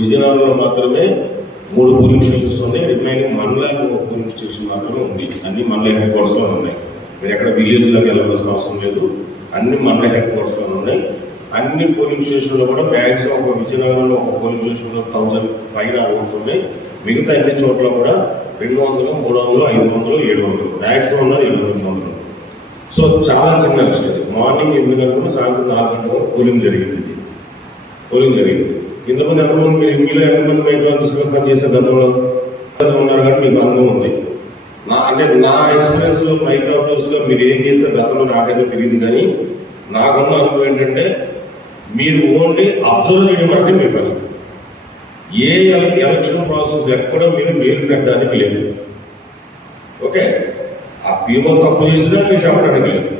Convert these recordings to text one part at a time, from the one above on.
విజయనగరంలో మాత్రమే 3 polling stations ఉన్నాయి. రిమైనింగ్ మండల పోలింగ్ స్టేషన్ మాత్రమే ఉంది. అన్ని మండల హెడ్ క్వార్టర్స్లో ఉన్నాయి. మీరు ఎక్కడ విలేజ్లోకి వెళ్ళవలసిన అవసరం లేదు. అన్ని మండల హెడ్ క్వార్టర్స్లో ఉన్నాయి. అన్ని పోలింగ్ స్టేషన్లో కూడా మ్యాక్సిమం ఒక విజయనగరంలో ఒక పోలింగ్ స్టేషన్లో 1000 పైన ఓట్స్ ఉన్నాయి. మిగతా అన్ని చోట్ల కూడా 200, 300, 500, 700 మ్యాక్సిమం ఉన్నది 700. సో చాలా చిన్న విషయం. మార్నింగ్ 8 గంటలకు సాయంత్రం 4 గంటలకు పోలింగ్ జరిగింది. ఇంతమంది ఎంతమంది మీలో ఎంతమంది మైక్రో ఆఫీస్లో పనిచేసే గతంలో ఉన్నారు కానీ మీకు అనుభవం ఉంది. నా ఎక్స్పీరియన్స్లో మైక్రో ఆఫీస్లో మీరు ఏం చేసే గతంలో నాకైతే తెలియదు. కానీ నాకున్న అనుభవం ఏంటంటే మీరు ఓన్లీ అబ్జర్వ్ చేయడం అంటే మీ పని. ఏ ఎలక్షన్ ప్రాసెస్ ఎక్కడో మీరు పెట్టడానికి లేదు. ఓకే, ఆ పీఓ తప్పు చేసినా మీరు చెప్పడానికి లేదు.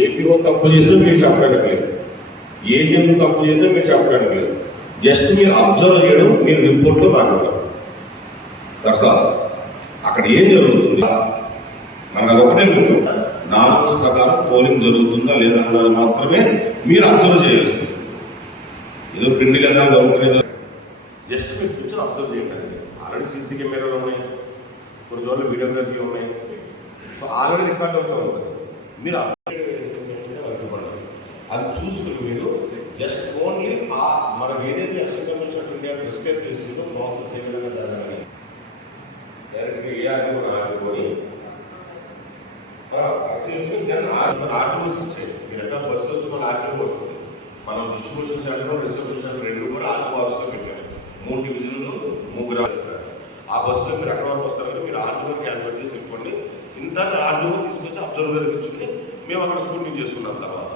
ఏ పీఓ తప్పు చేసినా మీరు చెప్పడానికి లేదు. ఏజెంట్ తప్పు చేసినా మీరు చెప్పడానికి లేదు. జస్ట్ మీరు అబ్జర్వ్ చేయడం, మీరు రిపోర్ట్లో రాగలరు. అక్కడ ఏం జరుగుతుంది మనకు అదొకటే ముఖ్యం. నార్మ్స్ ప్రకారం పోలింగ్ జరుగుతుందా లేదా అన్నది మాత్రమే మీరు అబ్జర్వ్ చేయాల్సింది. ఏదో ఫ్రెండ్ కదా గవర్నమెంట్ జస్ట్ మీరు కూర్చొని అబ్జర్వ్ చేయండి. ఆల్రెడీ సీసీ కెమెరాలు ఉన్నాయి, కొన్ని చోట్ల వీడియోగ్రఫీ ఉన్నాయి. సో ఆల్రెడీ రికార్డ్ అవుతూ ఉంటుంది. మీరు అది చూసుకుని మీరు జస్ట్ ఓన్లీ మనం ఏదైతే election commission of India prescribe చేసిందో ప్రాసెస్ ఏ విధంగా జరగాలని డైరెక్ట్గా ఏ ఆర్టీఓని ఆర్టీఓస్ ఇచ్చేది. మీరు ఎట్లా బస్సు వచ్చి మన ఆర్టీఓ వస్తుంది. మనం డిస్ట్రిబ్యూషన్ సెంటర్, రిసెప్షన్ సెంటర్ 2 కూడా ఆర్టీఓ ఆఫీస్లో పెట్టారు. 3 డివిజన్లు 3 రాస్తారు. ఆ బస్సులో మీరు ఎక్కడ వరకు వస్తారంటే మీరు ఆర్టీఓ క్యాల్కులేట్ చేసి ఇవ్వండి. ఇంత ఆర్టీఓ తీసుకొచ్చి అబ్జర్వర్ ఇచ్చుకుని మేము అక్కడ స్కూటింగ్ చేసుకున్నాం. తర్వాత